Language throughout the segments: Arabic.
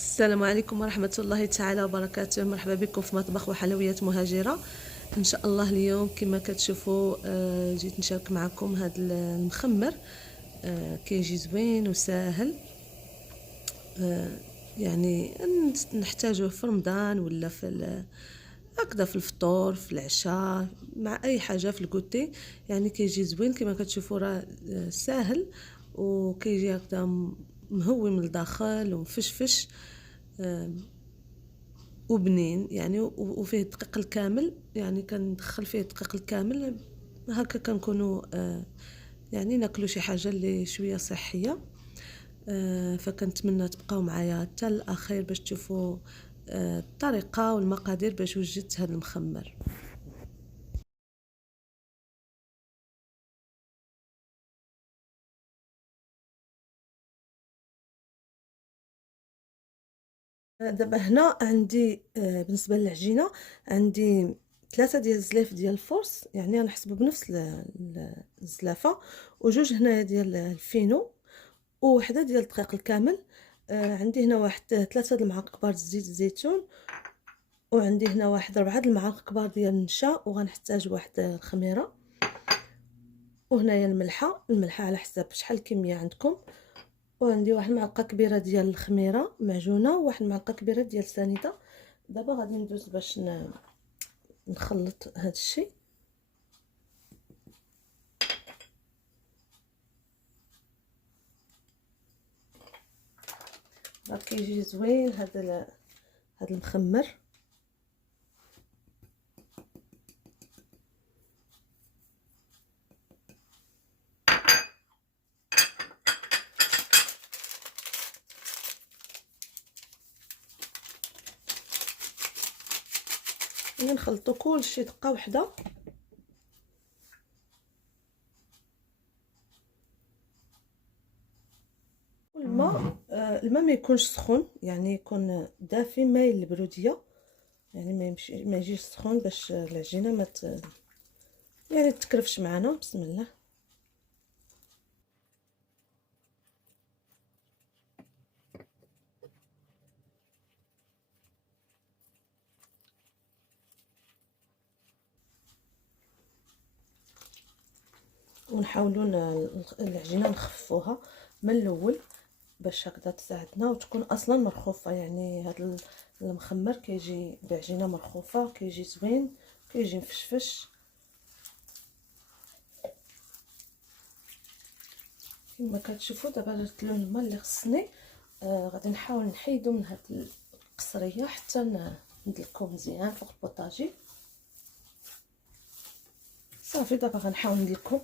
السلام عليكم ورحمة الله تعالى وبركاته. مرحبا بكم في مطبخ وحلويات مهاجرة. ان شاء الله اليوم كما كتشوفوا جيت نشارك معكم هذا المخمر. كيجي زوين وساهل. يعني نحتاجوه في رمضان ولا في هكذا في الفطور في العشاء مع اي حاجه في الكوتي. يعني كيجي زوين كما كتشوفوا راه ساهل وكيجي هكذا مهوي من الداخل ومفشفش وبنين يعني وفيه الدقيق الكامل. يعني كندخل فيه الدقيق الكامل هكا كنكونوا يعني ناكلوا شي حاجه اللي شويه صحيه. فكنتمنى تبقاو معايا حتى الاخير باش تشوفوا الطريقه والمقادير باش وجدت هذا المخمر. دابا هنا عندي بالنسبه للعجينه عندي 3 ديال الزلاف ديال الفورس، يعني غنحسبوا بنفس الزلافه، وجوج هنايا ديال الفينو، ووحده ديال الدقيق الكامل. عندي هنا واحد 3 المعالق كبار زيت الزيتون، وعندي هنا واحد 4 المعالق كبار ديال النشا، وغنحتاج واحد الخميره، وهنايا الملحه على حساب شحال الكميه عندكم، وعندي واحد المعلقه كبيره ديال الخميره معجونه، وواحد المعلقه كبيره ديال السنيده. دابا غادي ندوز باش نخلط هذا الشيء. راه كيجي زوين هذا المخمر. نخلطوا كلشي دقه واحده. الماء ما يكونش سخون، يعني يكون دافي مايل للبروديه، يعني ما يجيش سخون باش العجينه ما يعني تكرفش معنا. بسم الله. ونحاولوا العجينه نخفوها من الاول باش هكذا تساعدنا وتكون اصلا مرخوفه. يعني هذا المخمر كيجي بعجينه مرخوفه، كيجي زوين، كيجي مفشفش كما كتشوفوا. دابا درت له الماء اللي خصني. غادي نحاول نحيدو من هاد القصريه حتى ندلكو مزيان فوق البوطاجي. صافي دابا غنحاول ندلكو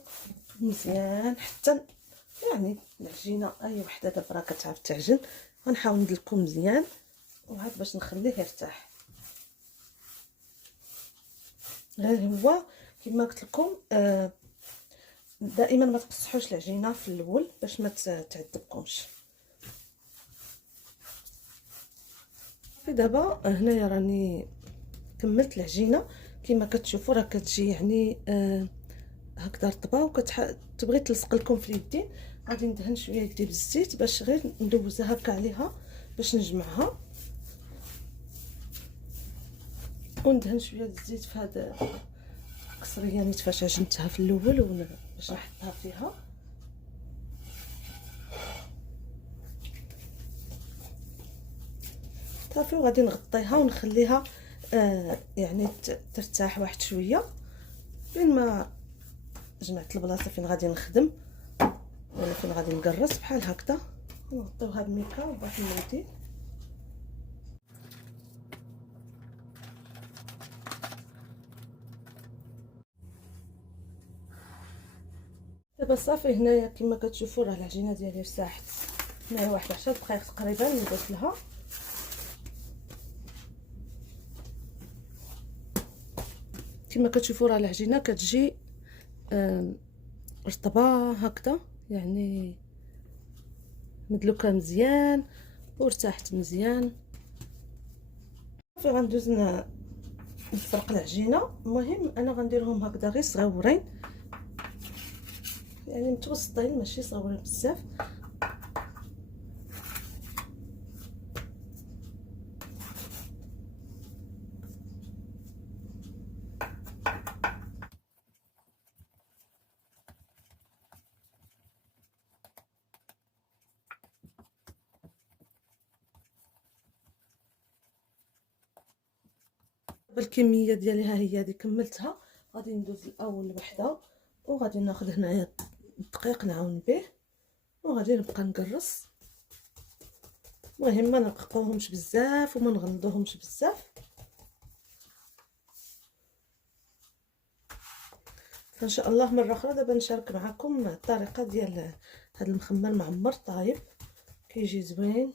مزيان حتى يعني العجينه اي وحده دابا راه كتعرف تعجن. غنحاول ندلكو مزيان وعاد باش نخليه يرتاح. غير هو كما قلت لكم دائما ما تقصحوش العجينه في الاول باش ما تعذبكمش. في دابا هنايا راني كملت العجينه كما كتشوفوا، راه كتجي يعني هكذا رطبه وكتبغي تلصق لكم في اليدين. غادي ندهن شويه يدي بالزيت باش غير ندوزها هكا عليها باش نجمعها، وندهن شويه الزيت في هذا القصريه نيت فاش عجنتها في الاول باش نحطها فيها. صافي وغادي نغطيها ونخليها يعني ترتاح واحد شويه بين ما جمعت البلاصه فين غادي نخدم ولا فين غادي نقرص بحال هكذا. نغطيوها بميكا وبواحد المنديل. دابا صافي هنايا كما كتشوفوا راه العجينه ديالي ارتاحت. هنايا واحد 10 دقائق تقريبا ندوز لها. كما كتشوفوا راه العجينه كتجي رطبه هكذا، يعني مدلوكه مزيان وارتاحت مزيان. صافي غندوز نفرق العجينه. المهم انا غنديرهم هكذا غير صغيورين، يعني متوسطين ماشي صغيورين بزاف. بالكميه ديالي ها هي هذه كملتها. غادي ندوز الاول وحده وغادي ناخذ هنايا الدقيق نعاون به وغادي نبقى نقرص. المهم ما نرققوهمش بزاف وما نغلظوهمش بزاف. فان شاء الله مره اخرى دابا نشارك معكم الطريقه ديال هذا المخمر معمر طايب، كيجي زوين.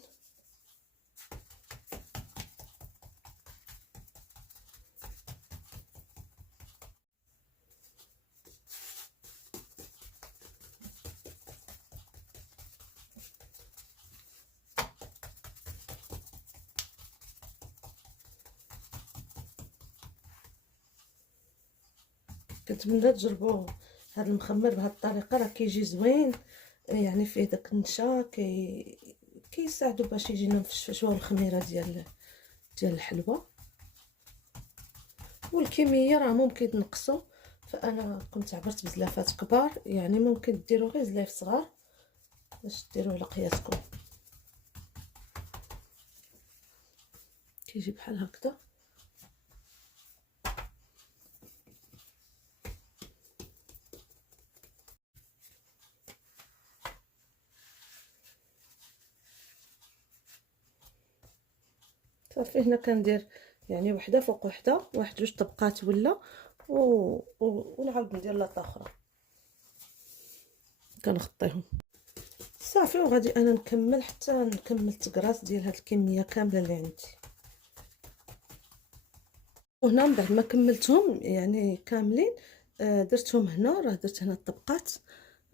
كنتمنى تجربوا هذا المخمر بهذه الطريقه، راه كيجي زوين. يعني فيه داك النشا كيساعدوا باش يجينا مفشفش والخميره ديال الحلوى. والكميه راه ممكن تنقصوا، فانا كنت عبرت بزلافات كبار، يعني ممكن ديروا غير زلايف صغار باش ديروا على قياسكم. كيجي بحال هكذا. صافي هنا كندير يعني وحده فوق وحده، واحد جوج طبقات ولا ونعاود ندير لاطه اخرى كنغطيهم صافي. وغادي انا نكمل حتى نكمل التقراص ديال هاد الكميه كامله اللي عندي. وهنا من بعد ما كملتهم يعني كاملين درتهم هنا، راه درت هنا الطبقات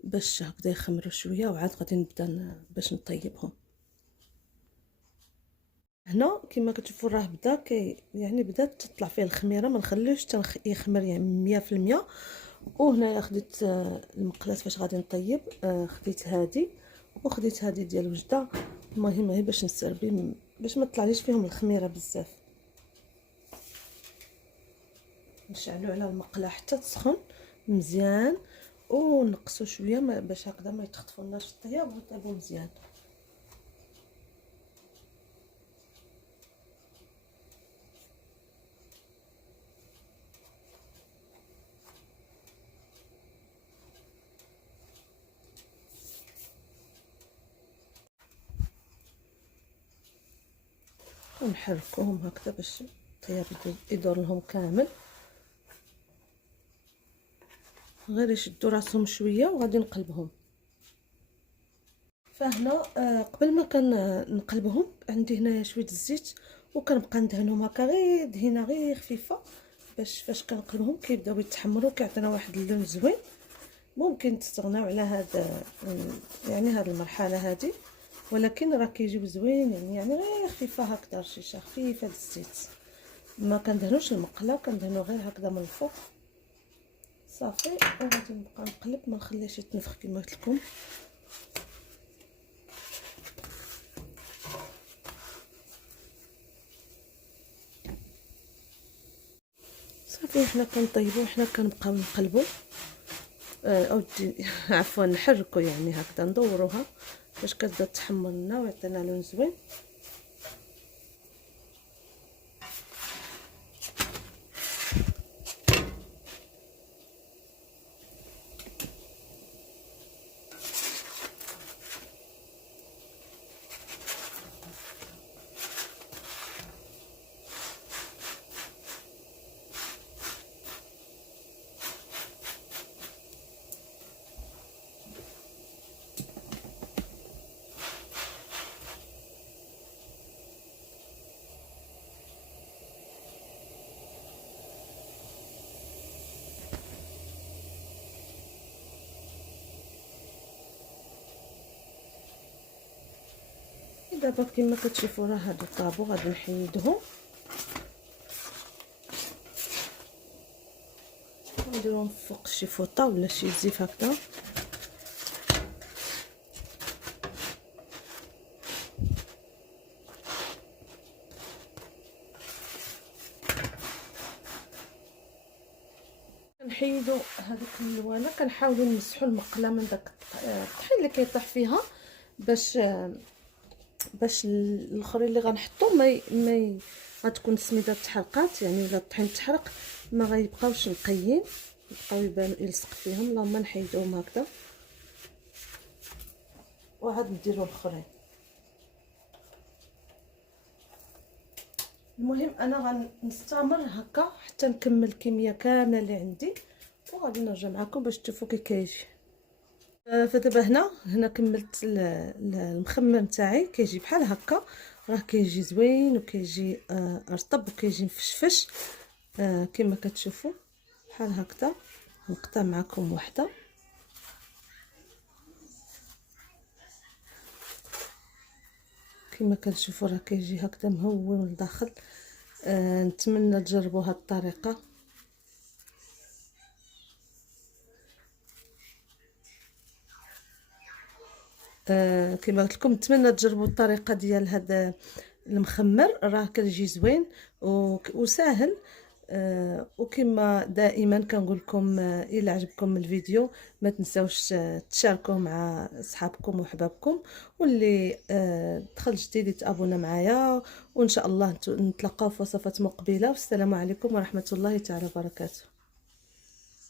باش هكذا يخمروا شويه، وعاد غادي نبدا باش نطيبهم. هنا كما كتشوفوا راه بدا يعني بدات تطلع فيه الخميره، ما نخليوش يخمر يعني 100%. وهنايا خديت المقلاة فاش غادي نطيب، خديت هذه وخديت هذه ديال وجده. المهم هي باش نسربي باش ما تطلعليش فيهم الخميره بزاف. نشعلوا على المقله حتى تسخن مزيان ونقصوا شويه باش هكذا ما يتخطفوناش في الطياب ويطيبوا مزيان. ونحركوهم هكذا باش الطياب يدور لهم كامل. غير يشدوا راسهم شويه وغادي نقلبهم. فهنا قبل ما نقلبهم عندي هنايا شويه الزيت وكنبقى ندهنهم هكا غير دهينه غير خفيفه باش فاش كنقلبهم كيبداو يتحمروا، كيعطينا واحد اللون زوين. ممكن تستغناو على هذا يعني هذه المرحله هذه، ولكن راه كيجيو زوين. يعني غير خفيفه هكذا، رشيشه خفيفه د الزيت، ما كندهنوش المقله، كندهنو غير هكذا من الفوق صافي. وغادي نبقى نقلب ما نخليهش يتنفخ كما قلت لكم. صافي حنا كنطيبو حنا كنبقاو نقلبو او عفوا نحركو يعني هكذا ندوروها باش كتبدا تحمر لنا ويعطينا لون زوين. دابا كما كتشوفوا راه هادو طابو، غادي نحيدهم ونديرهم فوق شي فوطه ولا شي زيف هكذا. كنحيدوا هذوك الالوانه، كنحاولوا نمسحوا المقله من داك الطحين اللي كيطيح فيها باش باش الاخرين اللي غنحطو غتكون السميده تحرقات يعني ولا الطحين تحرق، ما غيبقاوش نقيين، يبقاو يبان يلصق فيهم. اللهم نحيدوهم هكذا وعاد نديرو الاخرين. المهم انا غنستمر هكا حتى نكمل الكميه كامله اللي عندي، وغادي نرجع معكم باش تشوفوا كي كيجي. فدابا هنا كملت المخمر نتاعي، كيجي بحال هكا، راه كيجي زوين وكيجي رطب وكيجي مفشفش كما كتشوفوا بحال هكذا. نقطع معكم وحده. كما كتشوفوا راه كيجي هكذا مهون لداخل. نتمنى تجربوا هاد الطريقه. كما قلت لكم نتمنى تجربوا الطريقه ديال هذا المخمر، راه كيجي زوين وسهل. وكما دائما كنقول لكم الا عجبكم الفيديو ما تنساوش تشاركوه مع اصحابكم وحبابكم، واللي دخل جديد يتابونا معايا، وان شاء الله نتلاقاو في وصفات مقبله. والسلام عليكم ورحمه الله تعالى وبركاته.